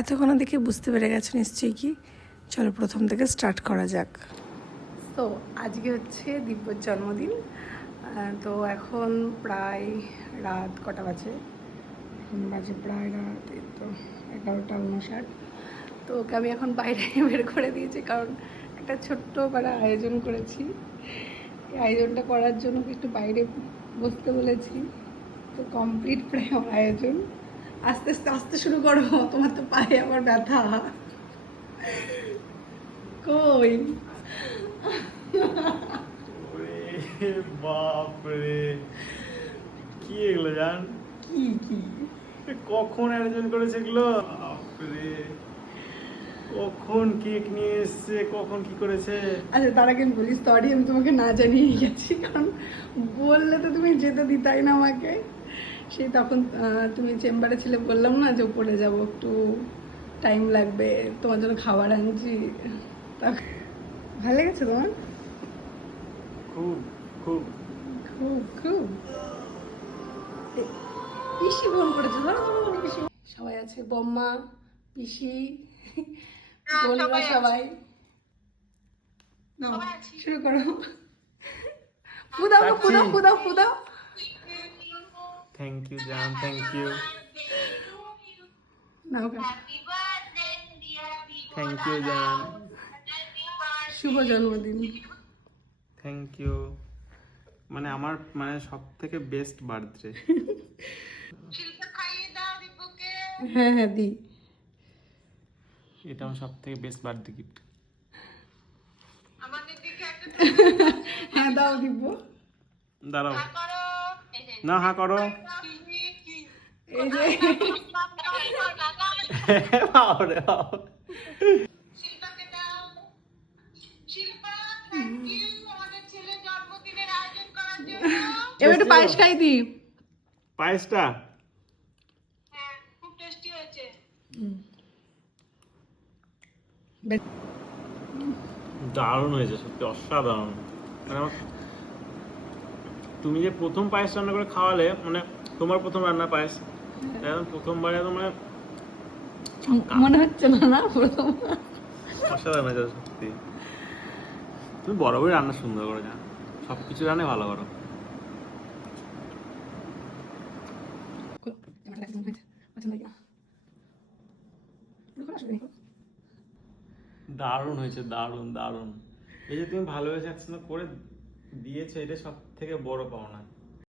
এতক্ষণ দেখে বুঝতে পেরে গেছো নিশ্চয়ই কি। চলো প্রথম থেকে স্টার্ট করা যাক। তো আজকে হচ্ছে দিব্যর জন্মদিন। তো এখন প্রায় রাত কটা বাজে? এখন বাজে প্রায় রাত এই তো 11:59। তো ওকে আমি এখন বাইরে বের করে দিয়েছি, কারণ একটা ছোট্ট করে আয়োজন করেছি। এই আয়োজনটা করার জন্য একটু বাইরে বসতে বলেছি। তো কমপ্লিট প্রায় আমার আয়োজন। আস্তে আস্তে আসতে শুরু করো, তোমার তো পায়ে আমার ব্যথা। কই বাপরে, কি এগুলো জান? কি কি কখন আয়োজন করেছে এগুলো? বাপরে, কখন কেক নিয়ে এসছে, কখন কি করেছে? আচ্ছা তার আগে আমি বলি সরি, আমি তোমাকে না জানিয়ে গেছি, কারণ বললে তো তুমি যেতে দিতাই না আমাকে। সেই তখন তুমি চেম্বারে ছিলে, বললাম না যে উপরে যাবো, একটু টাইম লাগবে, তোমার জন্য খাবার আনছি। ভালো লেগেছে তোমার? খুব খুব খুব খুব। পিসি ফোন করেছে, পিসি সবাই আছে, বম্মা, পিসি, বোনরা সবাই। নাও শুরু করো। ফুদাও ফুদাও ফুদাও ফুদাও। থ্যাংক ইউ জান, থ্যাংক ইউ, নাও থ্যাংক ইউ জান, শুভ জন্মদিন। Thank you. মানে আমার মানে সব থেকে বেস্ট বার্থডে। হ্যাঁ হ্যাঁ দি, এটা আমার সব থেকে বেস্ট বার্থডে গিফট। হ্যাঁ দাও দিব। দাঁড়াও, না হা করো। এই যে বাবারে বাবা। এবার একটু পায়েস খাই দি। পায়েসটা দারুণ হয়েছে, সত্যি অসাধারণ। মানে তুমি যে প্রথম পায়েস রান্না করে খাওয়ালে, মানে তোমার প্রথম রান্না পায়েস, এখন প্রথমবারে তো মানে মনে হচ্ছে না না প্রথম। অসাধারণ হয়েছে সত্যি। তুমি বরাবরই রান্না সুন্দর করো, জানো, সবকিছু রান্না ভালো করো। দারুণ হয়েছে, দারুণ দারুণ। এই যে তুমি ভালোবেসে একসঙ্গে করে দিয়েছো, এটা সব থেকে বড় পাওনা।